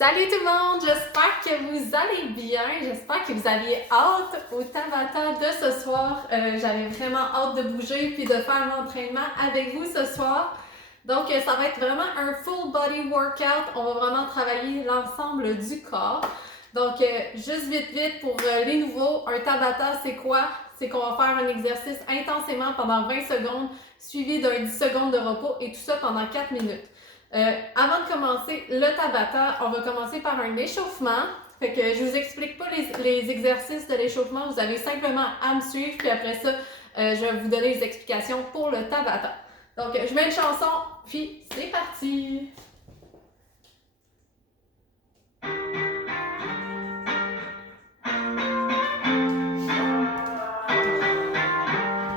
Salut tout le monde, j'espère que vous allez bien, j'espère que vous aviez hâte au Tabata de ce soir. J'avais vraiment hâte de bouger puis de faire l'entraînement avec vous ce soir. Donc ça va être vraiment un full body workout, on va vraiment travailler l'ensemble du corps. Donc juste vite pour les nouveaux, un Tabata c'est quoi? C'est qu'on va faire un exercice intensément pendant 20 secondes suivi d'un 10 secondes de repos et tout ça pendant 4 minutes. Avant de commencer le Tabata, on va commencer par un échauffement. Fait que je vous explique pas les exercices de l'échauffement, vous avez simplement à me suivre, puis après ça, je vais vous donner les explications pour le Tabata. Donc, je mets une chanson, puis c'est parti!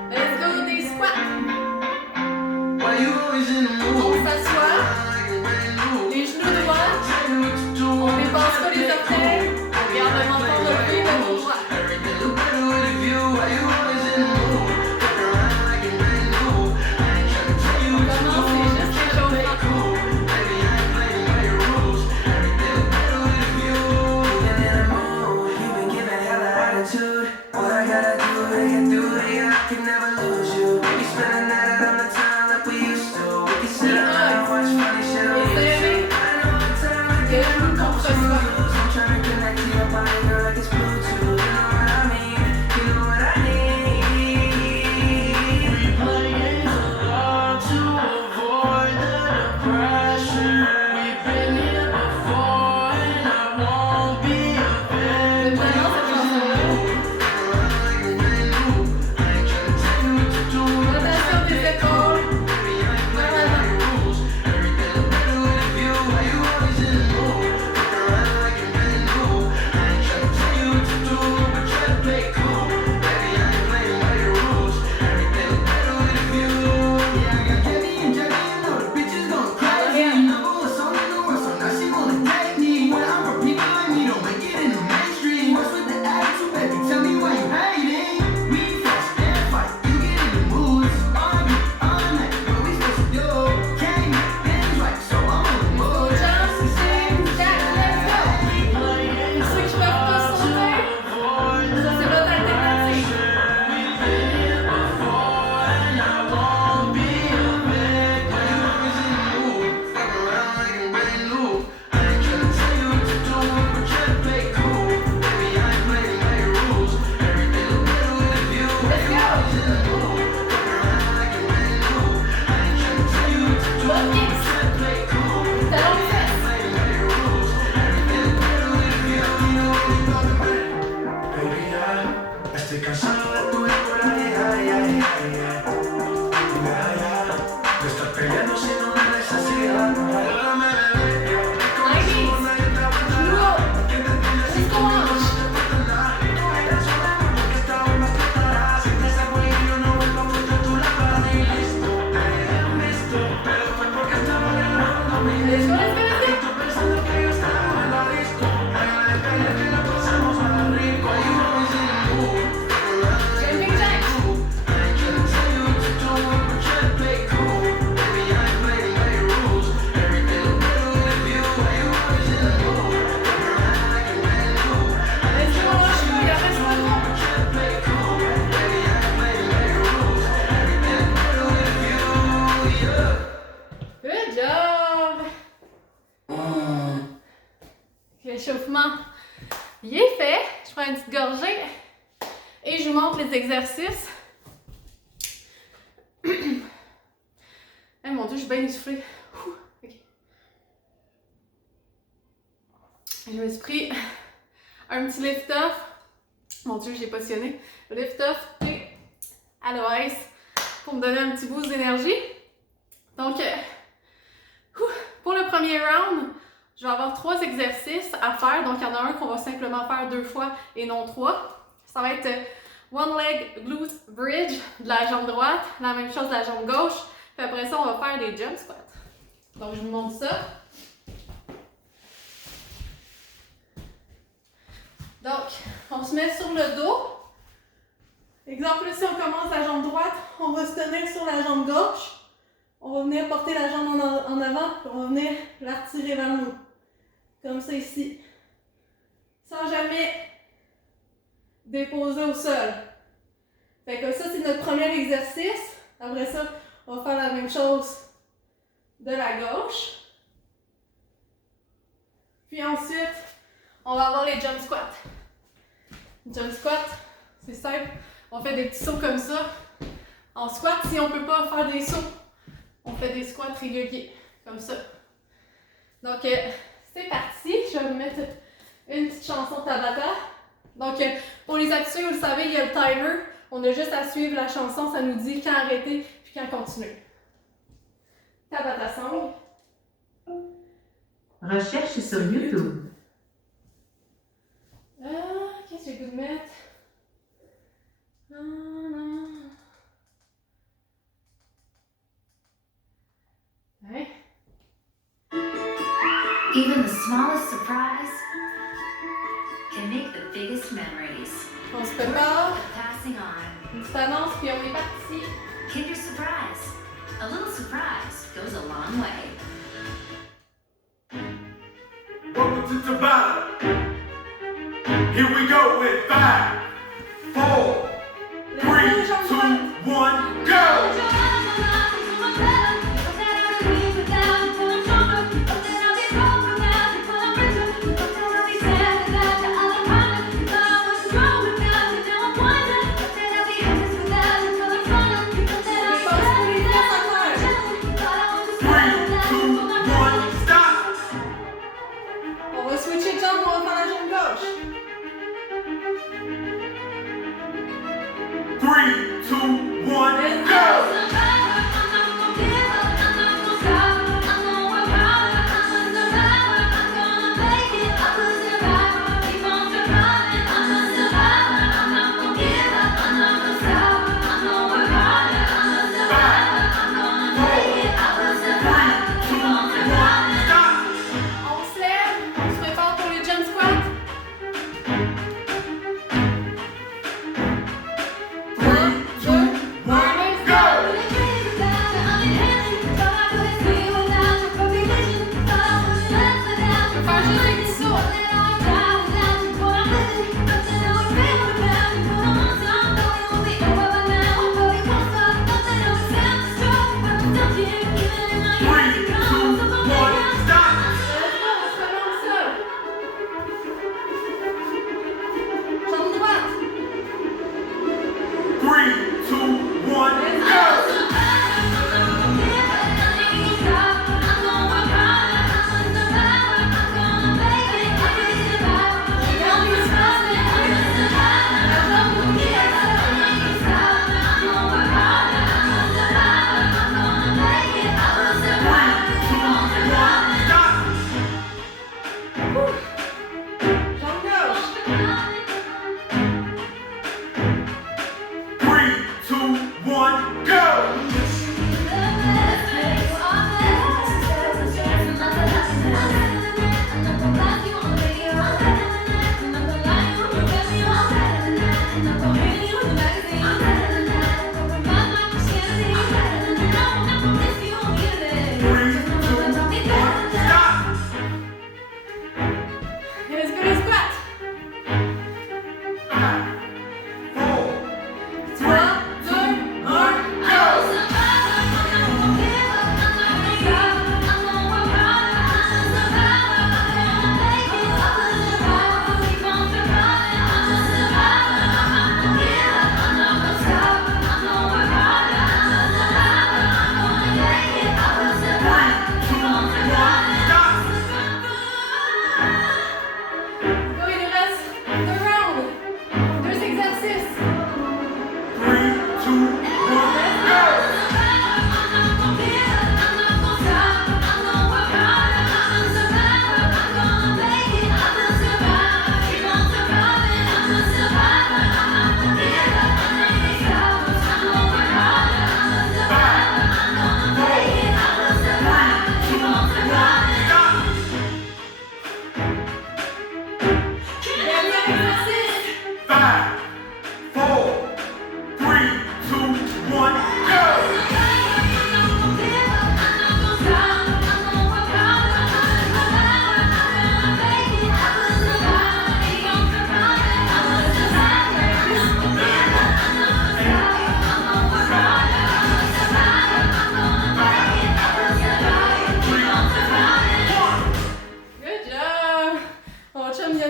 Let's go des squats! On s'assoit, les genoux droits, on dépasse pas les orteils, on garde le menton relevé, le dos droit. L'échauffement, il est fait. Je prends une petite gorgée et je vous montre les exercices. Eh mon Dieu, je suis bien essoufflée. Okay. Je me suis pris un petit lift-off. Mon Dieu, j'ai positionné. Le lift-off et à l'OS pour me donner un petit boost d'énergie. Donc, pour le premier round, je vais avoir 3 exercices à faire. Donc, il y en a un qu'on va simplement faire 2 fois et non 3. Ça va être One Leg Glute Bridge de la jambe droite, la même chose de la jambe gauche. Puis après ça, on va faire des jump squats. Donc, je vous montre ça. Donc, on se met sur le dos. Exemple, si on commence la jambe droite, on va se tenir sur la jambe gauche. On va venir porter la jambe en avant, puis on va venir la retirer vers nous. Comme ça ici. Sans jamais déposer au sol. Fait que ça, c'est notre premier exercice. Après ça, on va faire la même chose de la gauche. Puis ensuite, on va avoir les jump squats. Jump squat, c'est simple. On fait des petits sauts comme ça. En squat, si on ne peut pas faire des sauts, on fait des squats réguliers, comme ça. Donc, c'est parti. Je vais vous mettre une petite chanson Tabata. Donc, pour les habitués, vous le savez, il y a le timer. On a juste à suivre la chanson. Ça nous dit quand arrêter puis quand continuer. Tabata song. Recherche sur YouTube. Qu'est-ce que j'ai goût de mettre? Ouais. Even the smallest surprise can make the biggest memories. On se prépare. Passing on. Une petite annonce, puis on est parti. Kinder Surprise. A little surprise goes a long way. Welcome to Tabata. Here we go with 5, 4, 3, 2, 1, go! Go!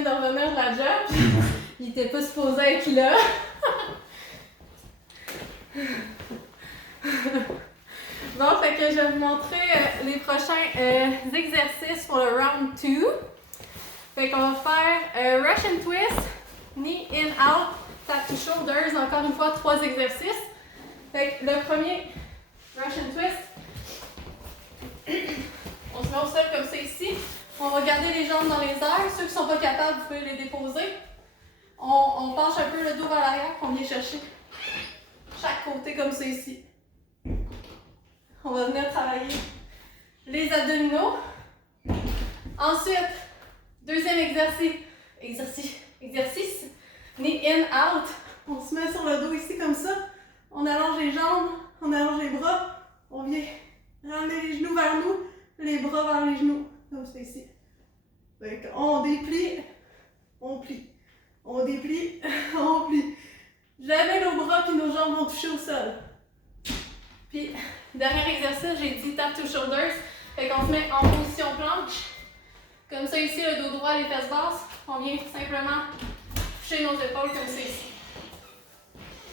de revenir de la job, puis il était pas supposé être là. Bon, fait que je vais vous montrer les prochains exercices pour le round 2. Fait qu'on va faire Russian twist, knee in out, tap to shoulders, encore une fois 3 exercices. Fait que le premier, Russian twist, on se met au sol comme ça ici. On va garder les jambes dans les airs. Ceux qui sont pas capables, vous pouvez les déposer. On penche un peu le dos vers l'arrière, on vient chercher chaque côté comme ça ici. On va venir travailler les abdominaux. Ensuite, deuxième exercice, knee in, out. On se met sur le dos ici comme ça. On allonge les jambes, on allonge les bras. On vient ramener les genoux vers nous, les bras vers les genoux, comme ça ici. Donc, on déplie, on plie. On déplie, on plie. Jamais nos bras puis nos jambes vont toucher au sol. Puis, dernier exercice, j'ai dit tap to shoulders. Fait qu'on se met en position planche. Comme ça ici, le dos droit, les fesses basses. On vient simplement toucher nos épaules comme ça ici.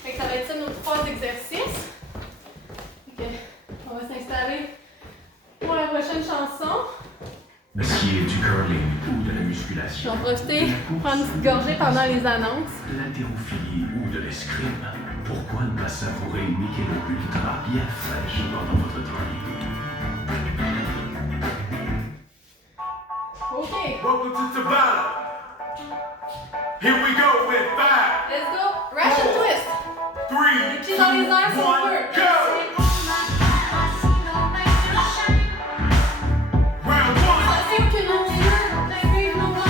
Fait que ça va être ça nos 3 exercices. Fait que, on va s'installer pour la prochaine chanson. Mais ce qui est du curling ou de la musculation, Je vais en profiter pour prendre une petite gorgée pendant les annonces. de l'haltérophilie ou de l'escrime, pourquoi ne pas savourer une Michelob Ultra bien fraîche pendant votre temps libre? OK, Welcome to Tabata. Here we go with 5, let's go. Russian twist. 3, Les pieds dans les airs, 2, si on 1, peut. go! Round 1. Sensez que nos yeux suivent nos mains.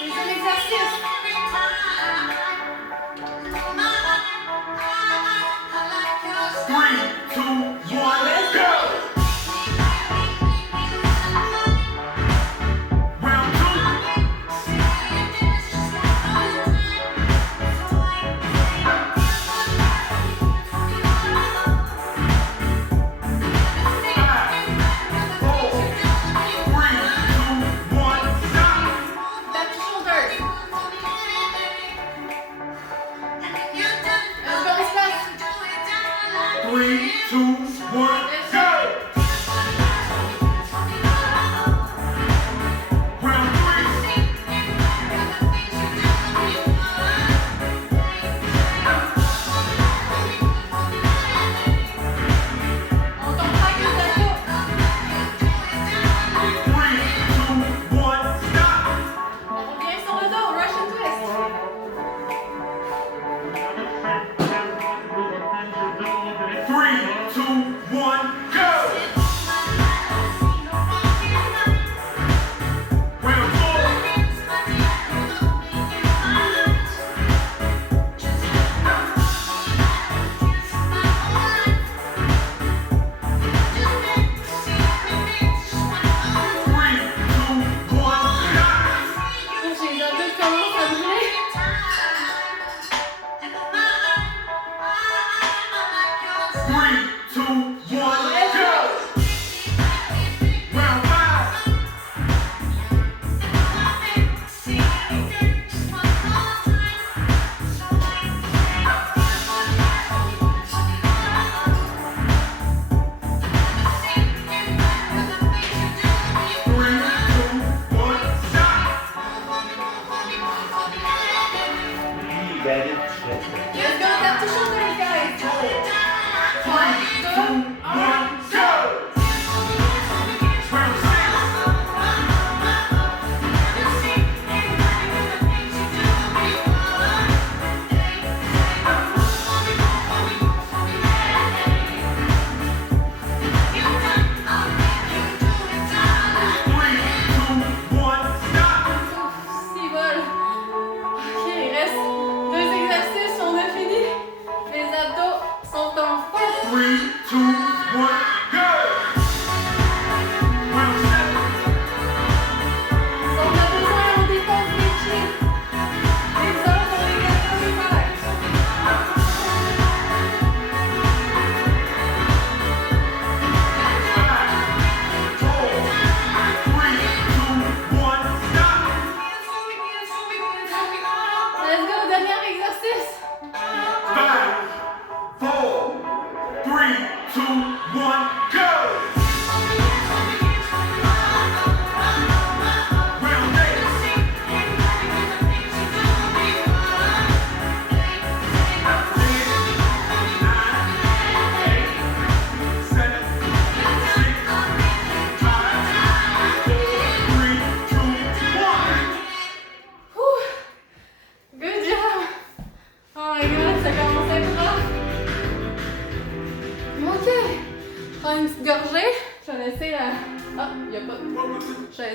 Deuxième exercice. 3, 2, 1, let's go! Round 2. Tap to shoulders. Let's go, on se place. 3, 2, 1, go! Round 3. On contracte le dos. 3, 2, 1, stop! On revient sur le dos. Russian twist. 3, 2, 1, go! Round 4. Three, two, one, stop! J'ai les abdos qui commencent à brûler. 3, 2, 1, go! Round 5. Three, two, one, stop! Let's go, tap to shoulders, guys. 1, 2, 1, go! Round 6. Three, two, one, stop! S'il vole. Ok, il reste 2 exercices, on a fini. exercice. 5, 4, 3, 2, 1, go! Round 8.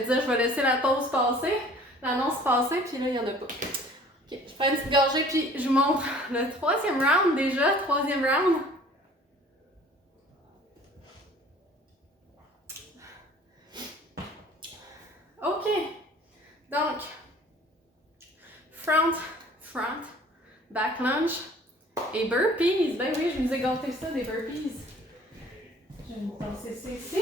Je vais laisser la pause passer, l'annonce passer, puis là, il n'y en a pas. Ok, je prends une petite gorgée, puis je vous montre le troisième round déjà, troisième round. Ok, donc, front, back lunge et burpees. Ben oui, je vous ai gâté ça, des burpees. Je vais vous passer ça ici.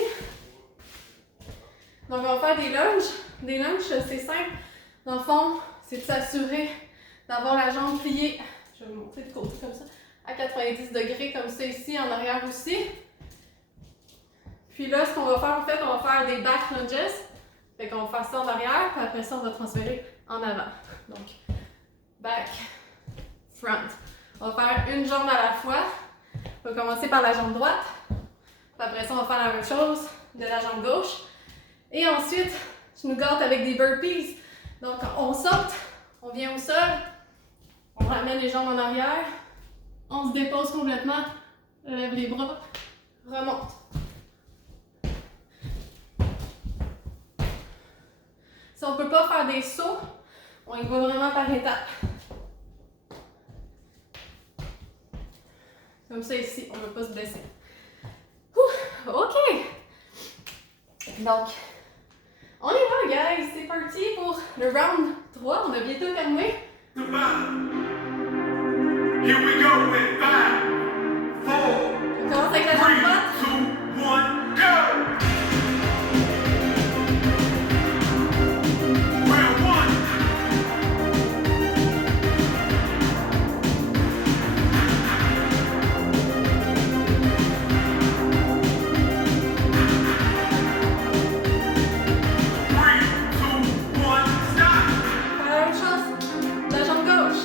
Donc, on va faire des lunges. Des lunges, c'est simple. Dans le fond, c'est de s'assurer d'avoir la jambe pliée. Je vais vous montrer de côté comme ça. À 90 degrés, comme ça ici, en arrière aussi. Puis là, ce qu'on va faire, en fait, on va faire des back lunges. Fait qu'on va faire ça en arrière, puis après ça, on va transférer en avant. Donc, back, front. On va faire une jambe à la fois. On va commencer par la jambe droite. Puis après ça, on va faire la même chose de la jambe gauche. Et ensuite, je nous gâte avec des burpees. Donc, on saute, on vient au sol, on ramène les jambes en arrière, on se dépose complètement, lève les bras, remonte. Si on ne peut pas faire des sauts, on y va vraiment par étapes. Comme ça ici, on ne veut pas se blesser. OK! Donc, on y va, guys! C'est parti pour le round 3. On a bientôt terminé. Here we go with 5, 4, On commence avec la jambe droite. 3, 2, 1, go! Round 1. La même chose. La jambe gauche.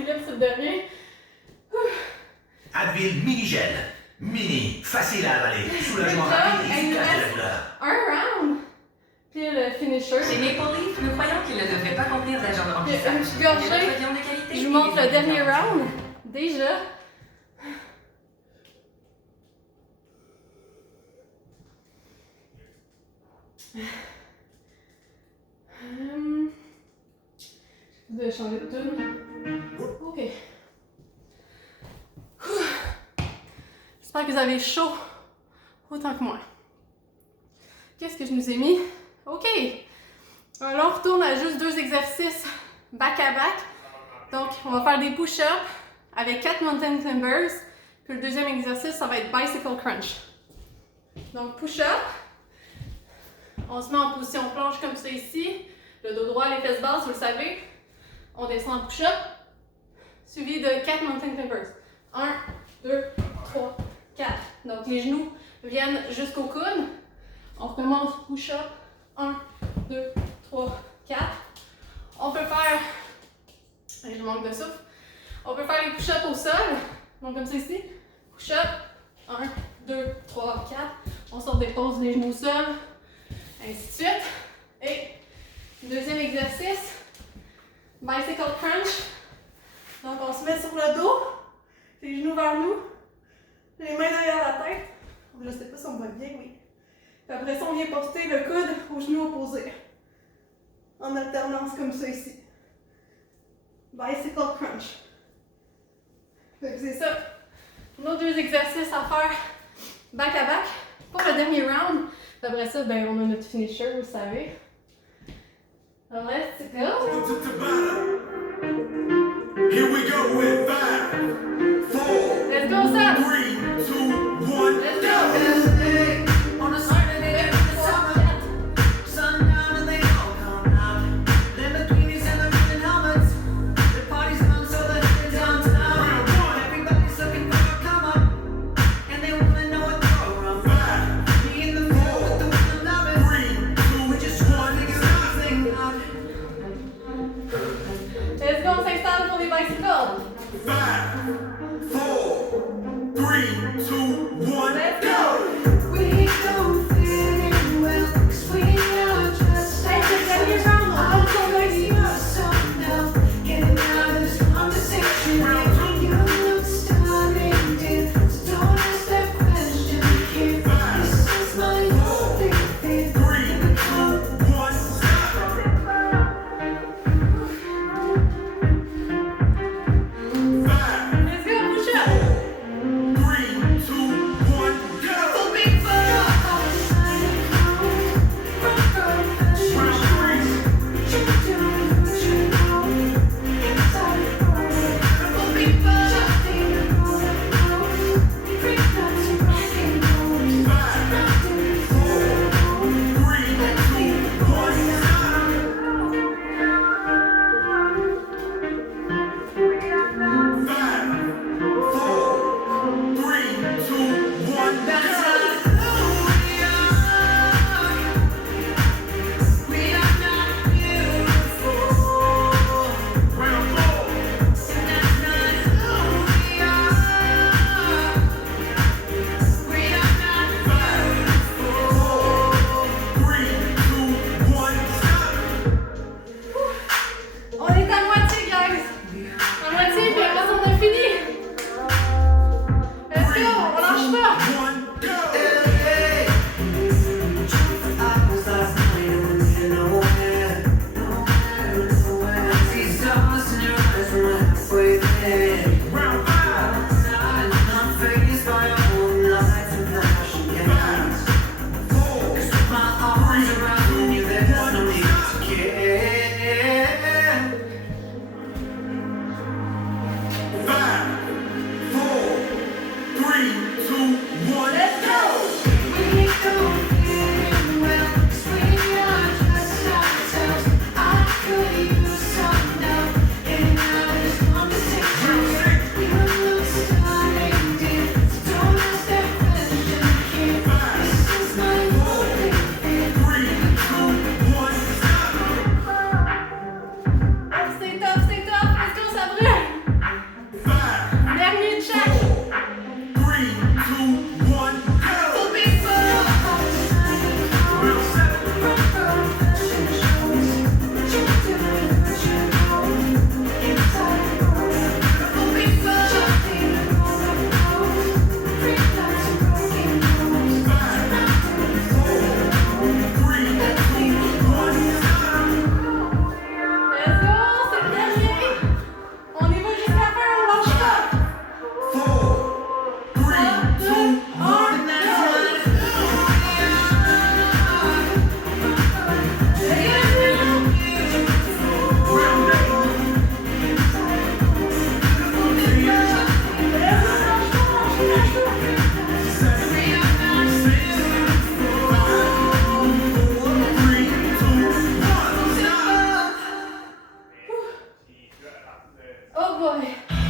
équilibre sur le dernier. Advil mini-gel. Mini, facile à avaler, soulagement Good job, rapide et and efficace de la reste douleur. un round. Puis le finisher. Chez Maple Leaf, nous croyons qu'il ne devrait pas contenir d'agent de Puis remplissage. une petite gorgée. Des notre viande de qualité Je vous et montre des le dernier ingrédients. round. Déjà. Je vais changer de tune. Ok. J'espère que vous avez chaud autant que moi. Qu'est-ce que je nous ai mis? Ok. Alors on retourne à juste 2 exercices back à back. Donc on va faire des push-ups avec 4 mountain climbers. Puis le deuxième exercice, ça va être bicycle crunch. Donc push-up. On se met en position planche comme ça ici. Le dos droit, les fesses basses, vous le savez. On descend en push-up. Suivi de 4 mountain climbers. 1, 2, 3, 4. Donc les genoux viennent jusqu'au coude. On recommence push-up. 1, 2, 3, 4. On peut faire... Je manque de souffle. On peut faire les push-ups au sol. Donc comme ça ici. Push-up. 1, 2, 3, 4. On sort des pauses les genoux au sol. Ainsi de suite. Et deuxième exercice. Bicycle crunch. Donc on se met sur le dos. Les genoux vers nous. Les mains derrière la tête. Je ne sais pas si on voit bien, oui. Puis après ça, on vient porter le coude aux genoux opposés. En alternance comme ça ici. Bicycle crunch. Fait que c'est ça. Nos 2 exercices à faire back à back. Pour le dernier round. Puis après ça, ben, on a notre finisher, vous le savez. Alors, let's go! Here we go with 5, 4, Let's go, Sam! 3, 2, 1, Let's go! go! On a Saturday in the summer, sundown and they all come out. Lamborghinis and the red helmets. The party's on, so the head's downtown. Everybody's looking for a come up, and they wanna know what you're from. Me in the field with the one I'm loving. 3, 2, We just wanna figure everything out. Let's go, on s'installe pour les bicycles!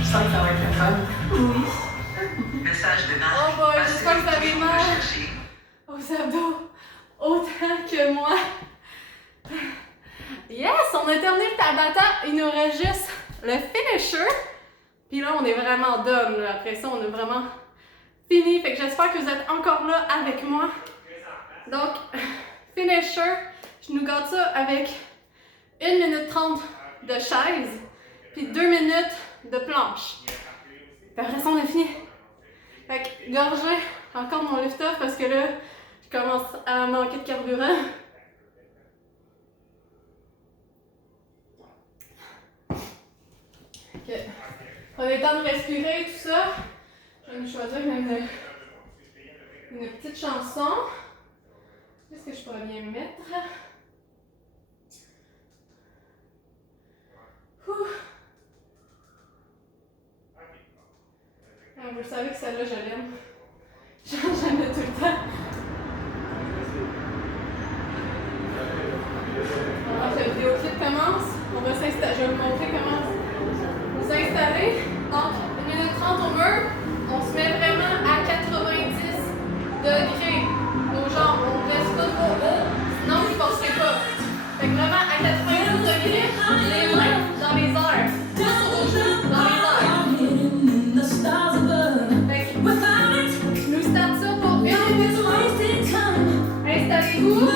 Je sens que ça va être le fun. Oui. Message de Marc. Oh boy, j'espère que vous avez Passez mal rechercher. aux abdos autant que moi. Yes, on a terminé le Tabata. Il nous reste juste le finisher. Puis là, on est vraiment done. Là. Après ça, on a vraiment fini. Fait que j'espère que vous êtes encore là avec moi. Donc, finisher, je nous garde ça avec 1 minute 30 de chaise, puis 2 minutes de planche. Puis après ça, on a fini. Fait que, gorgée, encore mon lift-off parce que là, je commence à manquer de carburant. Ok. Prenez le temps de respirer, tout ça. Je vais me choisir même une petite chanson. Qu'est-ce que je pourrais bien mettre? Ah, vous savez que celle-là, je l'aime. J'en mets tout le temps. Alors, le vidéoclip commence. On va s'installer. Je vais vous montrer comment vous installer. Donc, 1 minute 30 au mur. On se met vraiment à 90 degrés. Nos jambes, on ne reste pas trop haut, sinon vous ne passerez pas. Fait que vraiment à 90 degrés, les mains dans les airs. Pas sur vos genoux, dans les airs. Fait que nous start ça pour 1 minute 30. Installez-vous.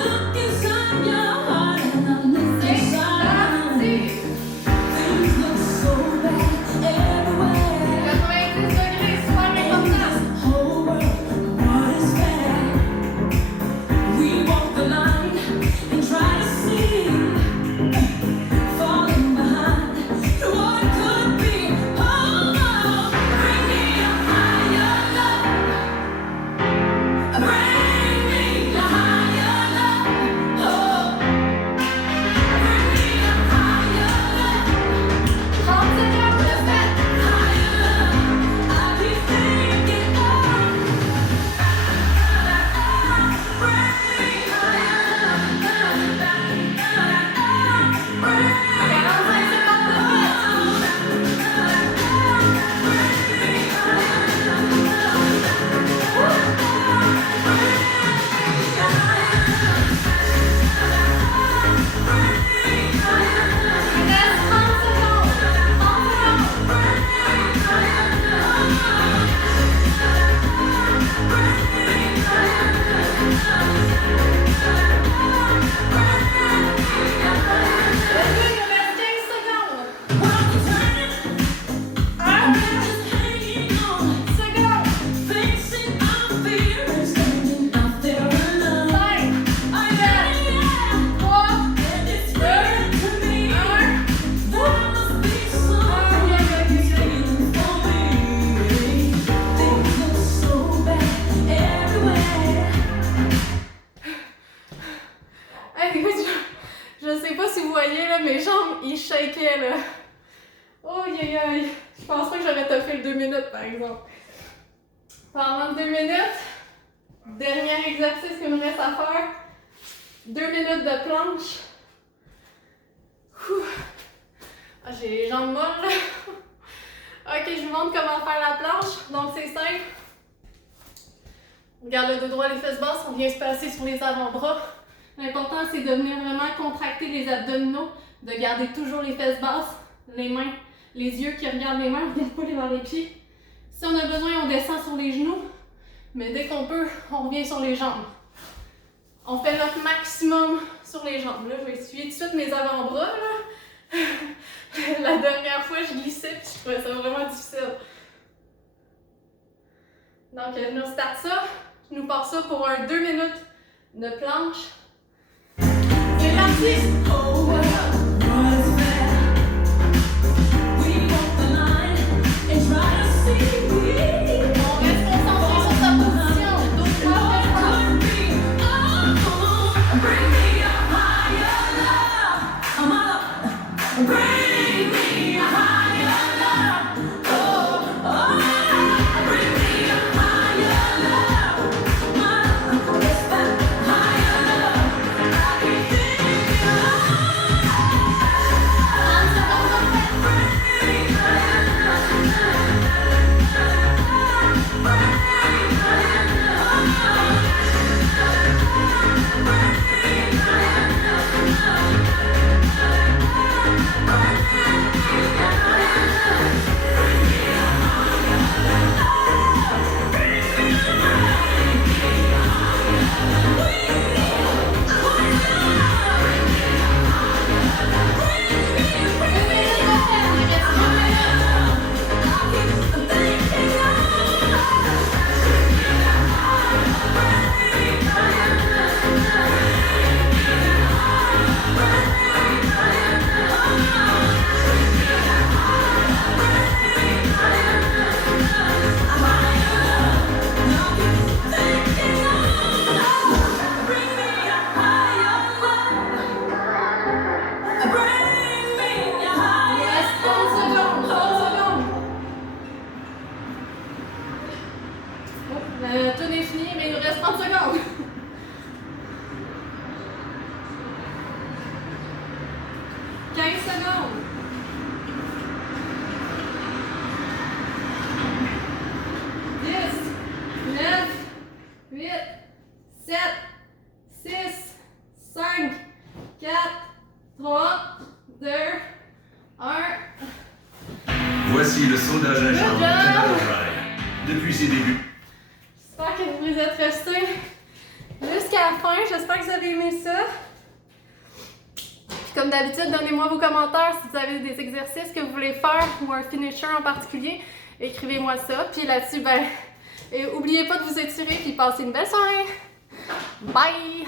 Je sais pas si vous voyez là, mes jambes ils shakaient là. Oh aïe aïe. Je pense pas que j'aurais toffé le 2 minutes par exemple. Pendant 2 minutes, dernier exercice qu'il me reste à faire. 2 minutes de planche. Ah, j'ai les jambes molles là. Ok, je vous montre comment faire la planche. Donc c'est simple. Regarde le dos droit, les fesses basses, on vient se placer sur les avant-bras. L'important, c'est de venir vraiment contracter les abdominaux, de garder toujours les fesses basses, les mains, les yeux qui regardent les mains, on ne regarde pas vers les pieds. Si on a besoin, on descend sur les genoux, mais dès qu'on peut, on revient sur les jambes. On fait notre maximum sur les jambes. Là, je vais essuyer tout de suite mes avant-bras. La dernière fois, je glissais et je trouvais ça vraiment difficile. Donc, je nous start ça. Je nous pars ça pour un 2 minutes de planche. C'est parti! On reste concentré sur sa position. Donc, 30 secondes. « 15 secondes. 10, 9, 8, 7, 6, 5, 4, 3, 2, 1. Voici le saut à gingembre Good job. Canada Dry. Depuis ses débuts. J'espère que vous êtes restés jusqu'à la fin. J'espère que vous avez aimé ça. Puis comme d'habitude, donnez-moi vos commentaires si vous avez des exercices que vous voulez faire ou un finisher en particulier. Écrivez-moi ça. Puis là-dessus, ben, oubliez pas de vous étirer puis passez une belle soirée. Bye!